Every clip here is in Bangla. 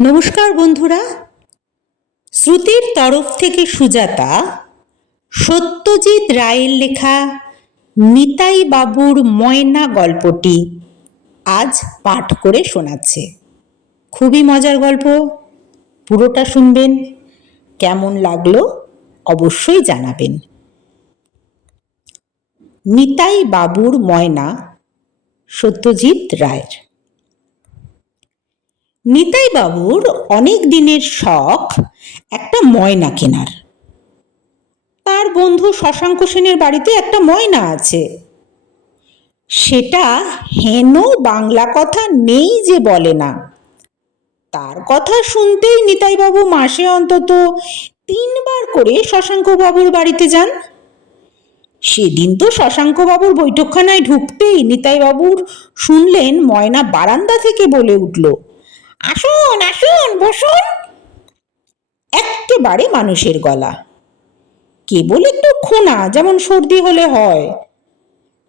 নমস্কার বন্ধুরা। শ্রুতির তরফ থেকে সুজাতা, সত্যজিৎ রায়ের লেখা নিতাই বাবুর ময়না গল্পটি আজ পাঠ করে শোনাচ্ছে। খুবই মজার গল্প, পুরোটা শুনবেন, কেমন লাগল অবশ্যই জানাবেন। নিতাই বাবুর ময়না, সত্যজিৎ রায়ের। নিতাই বাবুর অনেক দিনের শখ একটা ময়না কেনার। তার বন্ধু শশাঙ্ক সেনের বাড়িতে একটা ময়না আছে। সেটা হেন বাংলা কথা নেই যে বলে না। তার কথা শুনতেই নিতাইবাবু মাসে অন্তত তিনবার করে শশাঙ্ক বাবুর বাড়িতে যান। সেদিন তো শশাঙ্ক বাবুর বৈঠকখানায় ঢুকতেই নিতাইবাবুর শুনলেন ময়না বারান্দা থেকে বলে উঠল আসুন আসুন, বসুন। একেবারে মানুষের গলা। কেবল একটু খোনা, যেমন সর্দি হলে হয়।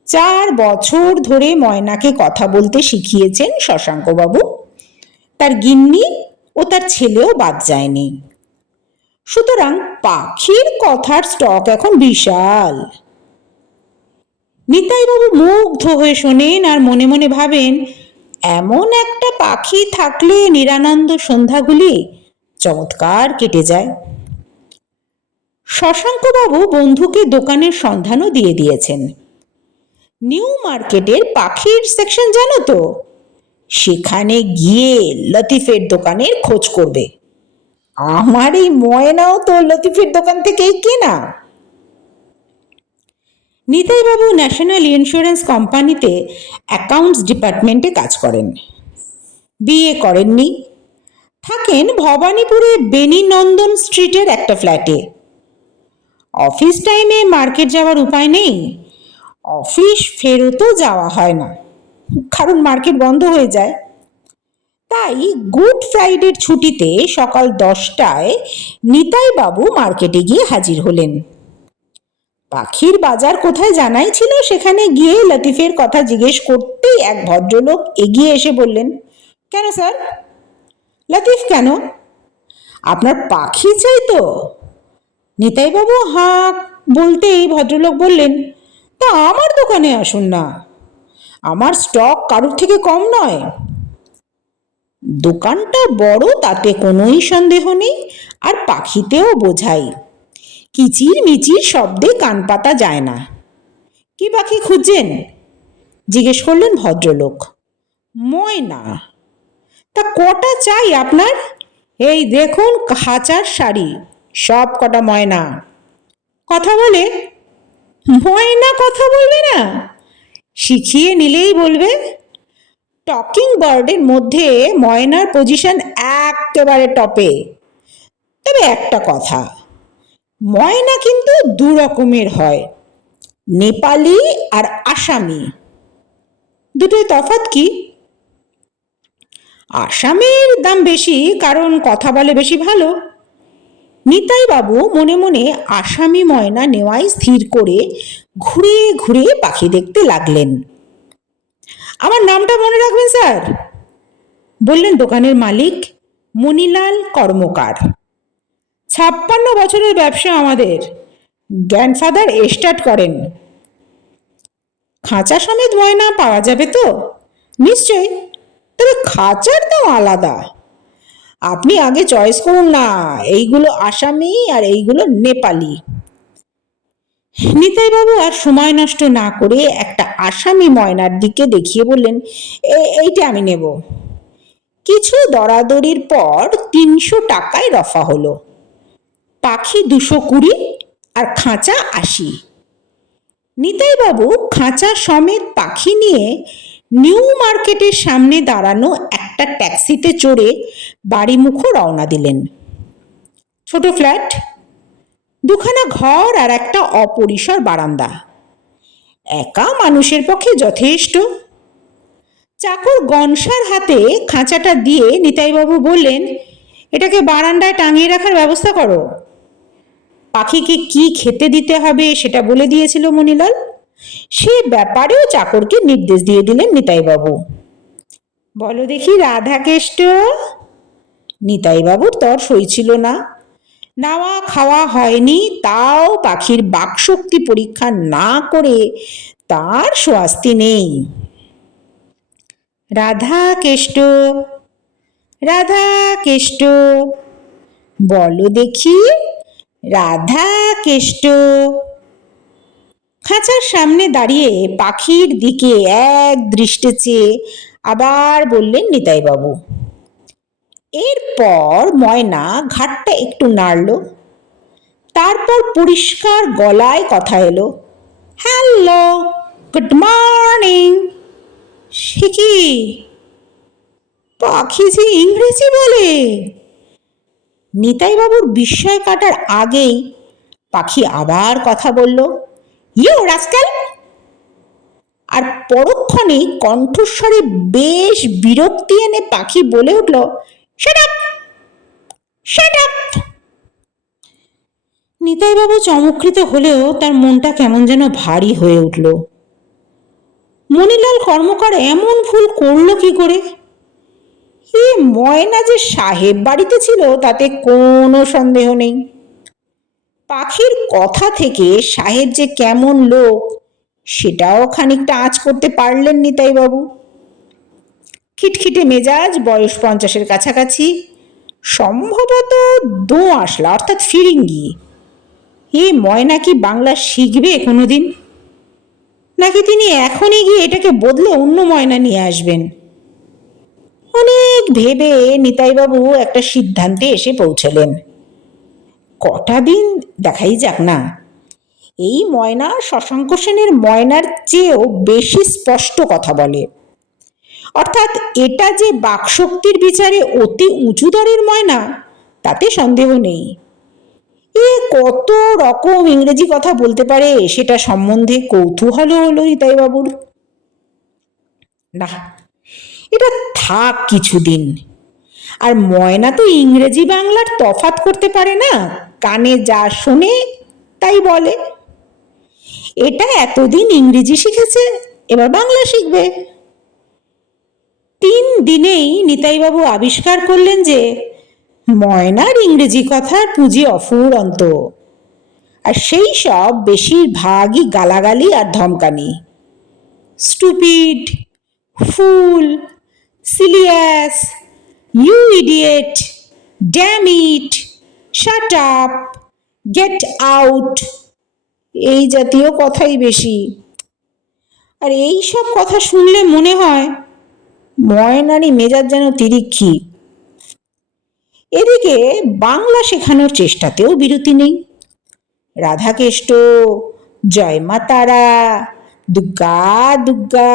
চার বছর ধরে ময়নাকে কথা বলতে শিখিয়েছেন শশাঙ্কবাবু। তার গিন্নি ও তার ছেলেও বাদ যায়নি। সুতরাং পাখির কথার স্টক এখন বিশাল। নিতাইবাবু মুগ্ধ হয়ে শোনেন আর মনে মনে ভাবেন এমন একটা পাখি থাকলে নিরানন্দ সন্ধ্যাগুলি চমৎকার কেটে যায়। শশাঙ্কবাবু বন্ধুকে দোকানের সন্ধানও দিয়ে দিয়েছেন। নিউ মার্কেটের পাখির সেকশন জানো তো? সেখানে গিয়ে লতিফের দোকানের খোঁজ করবে। আমার এই ময়নাও তো লতিফের দোকান থেকেই কেনা। নিতাইবাবু ন্যাশনাল ইন্স্যুরেন্স কোম্পানিতে অ্যাকাউন্টস ডিপার্টমেন্টে কাজ করেন। বিয়ে করেননি। থাকেন ভবানীপুরে বেনিনন্দন স্ট্রিটের একটা ফ্ল্যাটে। অফিস টাইমে মার্কেট যাওয়ার উপায় নেই। অফিস ফেরতও যাওয়া হয় না, কারণ মার্কেট বন্ধ হয়ে যায়। তাই গুড ফ্রাইডের ছুটিতে সকাল দশটায় নিতাইবাবু মার্কেটে গিয়ে হাজির হলেন। পাখির বাজার কোথায় জানাই ছিল? সেখানে গিয়ে লতিফের কথা জিজ্ঞেস করতেই এক ভদ্রলোক এগিয়ে এসে বললেন, কেন স্যার? লতিফ কেন? আপনার পাখি চাই তো। নিতাইবাবু হাঁ বলতেই ভদ্রলোক বললেন, তা আমার দোকানে আসুন না। আমার স্টক কারোর থেকে কম নয়। দোকানটা বড়, তাতে কোনোই সন্দেহ নেই, আর পাখিতেও বোঝাই। কিচির মিচির শব্দে কান পাতা যায় না। কি পাখি খুঁজছেন? জিজ্ঞেস করলেন ভদ্রলোক। ময়না তা কটা চাই আপনার? এই দেখুন খাঁচার শাড়ি, সব কটা ময়না। কথা বলে? ময়না কথা বলবে না? শিখিয়ে নিলেই বলবে। টকিং বার্ডের মধ্যে ময়নার পজিশন একেবারে টপে। তবে একটা কথা ময়না কিন্তু দু রকমের হয়। নেপালি আর আসামি। দুটোই তফাৎ কি? আসামের দাম বেশি, কারণ কথা বলে বেশি ভালো। নিতাই বাবু মনে মনে আসামি ময়না নেওয়াই স্থির করে ঘুরে ঘুরে পাখি দেখতে লাগলেন। আমার নামটা মনে রাখবেন, স্যার? বললেন দোকানের মালিক, মণিলাল কর্মকার। ছাপ্পান্ন বছরের ব্যবসা আমাদের। গ্র্যান্ডফাদার স্টার্ট করেন। খাঁচা সমেত ময়না পাওয়া যাবে তো? নিশ্চয়ই। তবে খাঁচার দাম আলাদা। আপনি আগে চয়েস করুন না, এইগুলো আসামি আর এইগুলো নেপালি। নিতাইবাবু আর সময় নষ্ট না করে একটা আসামি ময়নার দিকে দেখিয়ে বললেন, "এ- এইটা আমি নেব। কিছু দরাদরির পর তিনশো টাকায় রফা হলো। পাখি দুশো কুড়ি আর খাঁচা আশি। নিতাইবাবু খাঁচা সমেত পাখি নিয়ে নিউ মার্কেটের সামনে দাঁড়ানো একটা ট্যাক্সিতে চড়ে বাড়িমুখো রওনা দিলেন। ছোট ফ্ল্যাট, দুখানা ঘর আর একটা অপরিসর বারান্দা। একা মানুষের পক্ষে যথেষ্ট। চাকর গনসার হাতে খাঁচাটা দিয়ে নিতাইবাবু বললেন, এটাকে বারান্দায় টাঙিয়ে রাখার ব্যবস্থা করো। পাখিকে কি খেতে দিতে হবে সেটা বলে দিয়েছিল মণিলাল। সে ব্যাপারেও চাকরকে নির্দেশ দিয়ে দিলেন নিতাইবাবু। বলো দেখি রাধাকেষ্ট। নিতাইবাবুর তর সইছিল না। নাওয়া খাওয়া হয়নি, তাও পাখির বাকশক্তি পরীক্ষা না করে তার স্বাস্তি নেই। রাধা কেষ্ট রাধা কেষ্ট বলো দেখি রাধা কেষ্ট খাঁচার সামনে দাঁড়িয়ে পাখির দিকে এক দৃষ্টে চেয়ে আবার বললেন, নিতাইবাবু, এরপর ময়না ঘাটটা একটু নাড়ল। তারপর পরিষ্কার গলায় কথা এলো, হ্যালো, গুড মর্নিং। সে কি? পাখি যে ইংরেজি বলে? নিতাইবাবুর বিস্ময় কাটার আগেই পাখি আবার কথা বলল ইউ রাস্কাল! আর পরক্ষণে কণ্ঠস্বরে বেশ বিরক্তি এনে পাখি বলে উঠল নিতাইবাবু চমকৃত হলেও তার মনটা কেমন যেন ভারী হয়ে উঠল। মনিলাল কর্মকার এমন ভুল করল কি করে? এ ময়না যে সাহেব বাড়িতে ছিল, তাতে কোনো সন্দেহ নেই। পাখির কথা থেকে সাহেব যে কেমন লোক, সেটাও খানিকটা আঁচ করতে পারলেন নিতাইবাবু খিটখিটে মেজাজ, বয়স পঞ্চাশের কাছাকাছি। সম্ভবত দো আসলা, অর্থাৎ ফিরিঙ্গি। এ ময়না কি বাংলা শিখবে কোনোদিন? নাকি তিনি এখনই গিয়ে এটাকে বদলে অন্য ময়না নিয়ে আসবেন? অনেক ভেবে নিতাইবাবু একটা সিদ্ধান্তে এসে পৌঁছলেন। কটা দিন দেখাই যাক না। এই ময়না শশাঙ্ক সেনের ময়নার চেয়েও বেশি স্পষ্ট কথা বলে। অর্থাৎ এটা যে বাকশক্তির বিচারে অতি উঁচু দরের ময়না, তাতে সন্দেহ নেই। এ কত রকম ইংরেজি কথা বলতে পারে, সেটা সম্বন্ধে কৌতূহল হলো নিতাইবাবুর। না এটা থাক কিছুদিন। আর ময়না তো ইংরেজি বাংলার তফাত করতে পারে না। কানে যা শোনে, তাই বলে। এটা এতদিন ইংরেজি শিখেছে, এবার বাংলা শিখবে। তিন দিনেই নিতাইবাবু আবিষ্কার করলেন যে, ময়নার ইংরেজি কথার পুঁজি অফুরন্ত। আর সেই সব বেশিরভাগই গালাগালি আর ধমকানি। Stupid, fool silly ass you idiot damn it shut up get out এই জাতীয় কথাই বেশি। আর এই সব কথা শুনলে মনে হয় ময়নারই মেজাজ যেন তিরিক্ষি। এদিকে বাংলা শেখানোর চেষ্টাতেও বিরতি নেই। রাধাকেষ্ট, জয় মা তারা দুর্গা দুর্গা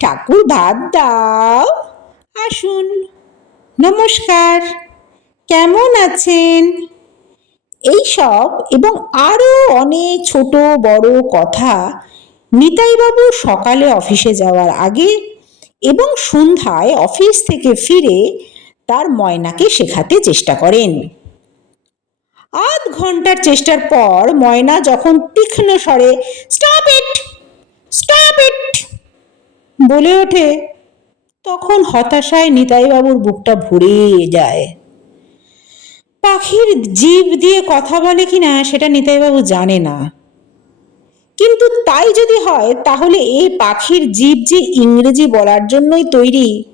ঠাকুর ভাত দাও। আসুন, নমস্কার। কেমন আছেন? এইসব এবং আরও অনেক ছোট বড় কথা নিতাইবাবু সকালে অফিসে যাওয়ার আগে এবং সন্ধ্যায় অফিস থেকে ফিরে তার ময়নাকে শেখাতে চেষ্টা করেন। আধ ঘণ্টার চেষ্টার পর ময়না যখন তীক্ষ্ণ স্বরে স্টপ ইট স্টপ ইট বলে ওঠে, তখন হতাশায় নিতাইবাবুর বুকটা ভরে যায়। পাখির জীব দিয়ে কথা বলে কিনা সেটা নিতাইবাবু জানে না। কিন্তু তাই যদি হয়, তাহলে এই পাখির জীব যে ইংরেজি বলার জন্যই তৈরি,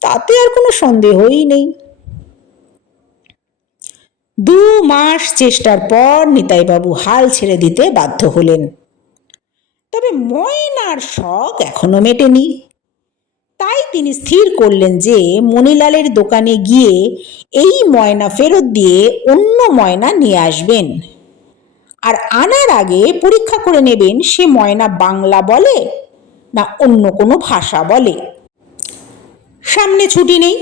তাতে আর কোনো সন্দেহই নেই। দু মাস চেষ্টার পর নিতাইবাবু হাল ছেড়ে দিতে বাধ্য হলেন। তবে ময়নার শখ এখনও মেটেনি। তাই তিনি স্থির করলেন যে মণিলালের দোকানে গিয়ে এই ময়না ফেরত দিয়ে অন্য ময়না নিয়ে আসবেন। আর আনার আগে পরীক্ষা করে নেবেন সে ময়না বাংলা বলে না অন্য কোনো ভাষা বলে। সামনে ছুটি নেই।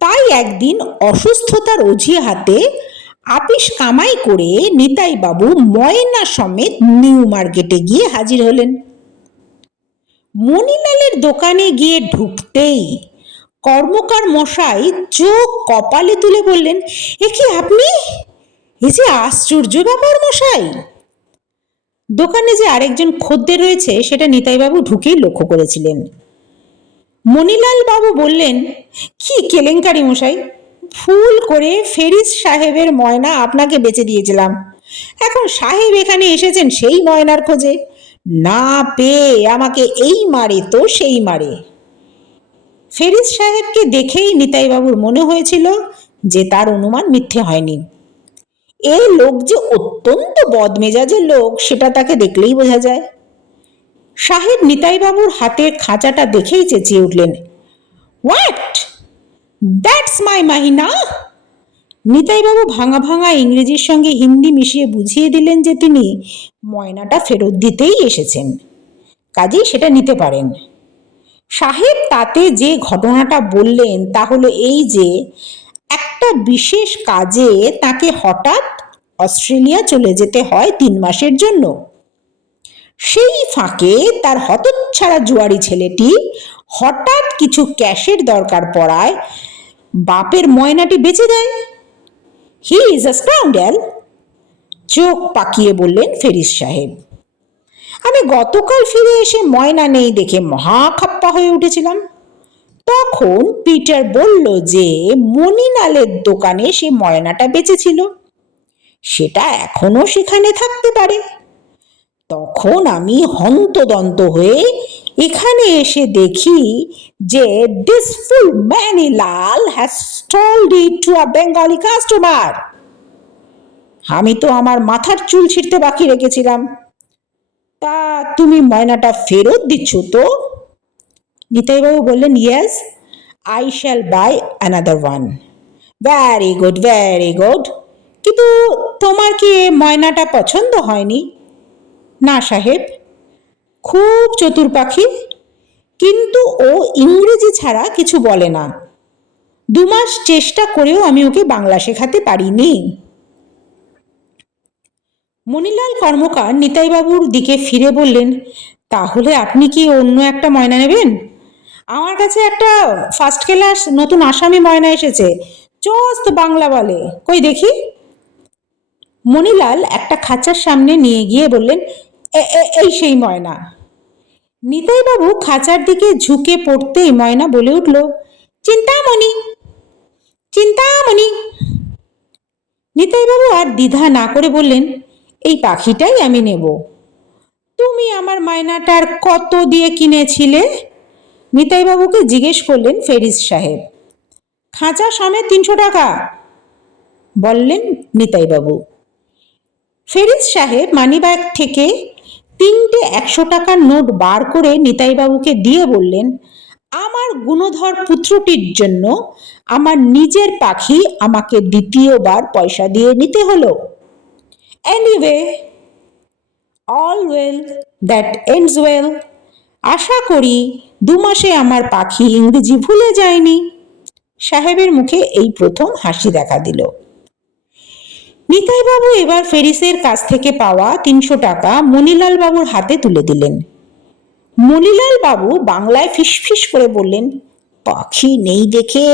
তাই একদিন অসুস্থতার অজুহাতে আপিস কামাই করে নিতাইবাবু ময়না সমেত নিউ মার্কেটে গিয়ে হাজির হলেন। মণিলালের দোকানে গিয়ে ঢুকতেই কর্মকার মশাই চোখ কপালে তুলে বললেন, এ কি আপনি? এ যে আশ্চর্য ব্যাপার মশাই! দোকানে যে আরেকজন খদ্দের রয়েছে, সেটা নিতাইবাবু ঢুকেই লক্ষ্য করেছিলেন। মণিলাল বাবু বললেন, কি কেলেঙ্কারি মশাই! ভুল করে ফেরিস সাহেবের ময়না আপনাকে বেচে দিয়েছিলাম। এখন সাহেব এখানে এসেছেন সেই ময়নার খোঁজে। না পেয়ে আমাকে এই মারে তো সেই মারে। ফেরিস সাহেবকে দেখেই নিতাইবাবুর মনে হয়েছিল যে তার অনুমান মিথ্যে হয়নি। এই লোক যে অত্যন্ত বদমেজাজের লোক, সেটা তাকে দেখলেই বোঝা যায়। সাহেব নিতাইবাবুর হাতের খাঁচাটা দেখেই চেঁচিয়ে উঠলেন। হোয়াট? দ্যাটস মাই মাহিনা নিতাইবাবু ভাঙা ভাঙা ইংরেজির সঙ্গে হিন্দি মিশিয়ে বুঝিয়ে দিলেন যে তিনি ময়নাটা ফেরত দিতেই এসেছেন। কাজেই সেটা নিতে পারেন। সাহেব তাতে যে ঘটনাটা বললেন তা হলো এই যে, একটা বিশেষ কাজে তাকে হঠাৎ অস্ট্রেলিয়া চলে যেতে হয় তিন মাসের জন্য। সেই ফাঁকে তার হতচ্ছাড়া জুয়ারি ছেলেটি হঠাৎ কিছু ক্যাশের দরকার পড়ায় বাপের ময়নাটি বেঁচে দেয়। হি ইজ আ স্কাউন্ডেল চোখ পাকিয়ে বললেন ফেরিস সাহেব। আমি গতকাল ফিরে এসে ময়না নেই দেখে মহা খাপ্পা হয়ে উঠেছিলাম। তখন পিটার বলল যে মণিনালের দোকানে সে ময়নাটা বেঁচেছিল। সেটা এখনও সেখানে থাকতে পারে। তখন আমি হন্তদন্ত হয়ে এখানে এসে দেখি যে this fool Manilal has sold it to a Bengali customer আমি তো আমার মাথার চুল ছিঁড়তে বাকি রেখেছিলাম। তা তুমি ময়নাটা ফেরত দিচ্ছ তো? নিতাইবাবু বললেন yes I shall buy another one very good very good কিন্তু তোমার কি ময়নাটা পছন্দ হয়নি? না সাহেব, খুব চতুর পাখি, কিন্তু ও ইংরেজি ছাড়া কিছু বলে না। দু মাস চেষ্টা করেও আমি ওকে বাংলা শেখাতে পারিনি। মণিলাল কর্মকার নিতাইবাবুর দিকে ফিরে বললেন, তাহলে আপনি কি অন্য একটা ময়না নেবেন? আমার কাছে একটা ফার্স্ট ক্লাস নতুন আসামি ময়না এসেছে, চস্ত বাংলা বলে। কই দেখি? মণিলাল একটা খাঁচার সামনে নিয়ে গিয়ে বললেন "এ- এ- এই সেই ময়না। নিতাইবাবু খাঁচার দিকে ঝুঁকে পড়তেই ময়না বলে উঠল, চিন্তামণি চিন্তামণি। নিতাইবাবু আর দ্বিধা না করে বললেন, এই পাখিটাই আমি নেব। তুমি আমার মায়নাটার কত দিয়ে কিনেছিলে? নিতাইবাবুকে জিজ্ঞেস করলেন ফেরিস সাহেব, খাঁচা সমেত তিনশো টাকা। বললেন নিতাইবাবু। ফেরিস সাহেব মানিব্যাগ থেকে তিনটে একশো টাকার নোট বার করে নিতাইবাবুকে দিয়ে বললেন, আমার গুণধর পুত্রটির জন্য আমার নিজের পাখি আমাকে দ্বিতীয়বার পয়সা দিয়ে নিতে হলো। Anyway all well that ends well আশা করি দু মাসে আমার পাখি ইংরেজি ভুলে যায়নি। সাহেবের মুখে এই প্রথম হাসি দেখা দিল। নিতাইবাবু এবার ফেরিসের কাছ থেকে পাওয়া তিনশো টাকা মণিলাল বাবুর হাতে তুলে দিলেন। মণিলাল বাবু বাংলায় ফিসফিস করে বললেন, পাখি নেই দেখে।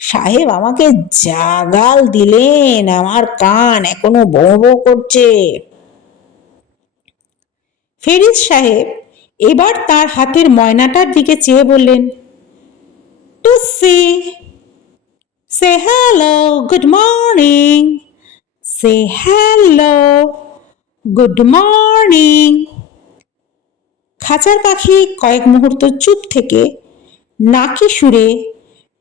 সাহেব আমাকে জাগাল দিলেন, আমার কান এখনও বৌ বৌ করছে। ফেরিস সাহেব এবার তার হাতের ময়নাটার দিকে চেয়ে বললেন to see say hello, good morning. Say hello good morning খাঁচার পাখি কয়েক মুহূর্ত চুপ থেকে নাকি সুরে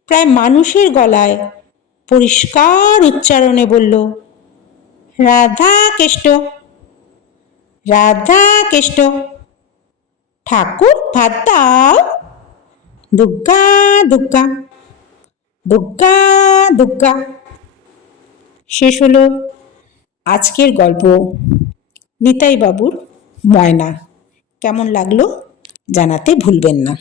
প্রায় মানুষের গলায় পরিষ্কার উচ্চারণে বলল, রাধা কেষ্ট রাধা কেষ্ট, ঠাকুর ভাত দাও। দুগ্গা দুর্গা দুগ্গা দুর্গা শেষ হলো আজকের গল্প নিতাই বাবুর ময়না। কেমন লাগল জানাতে ভুলবেন না।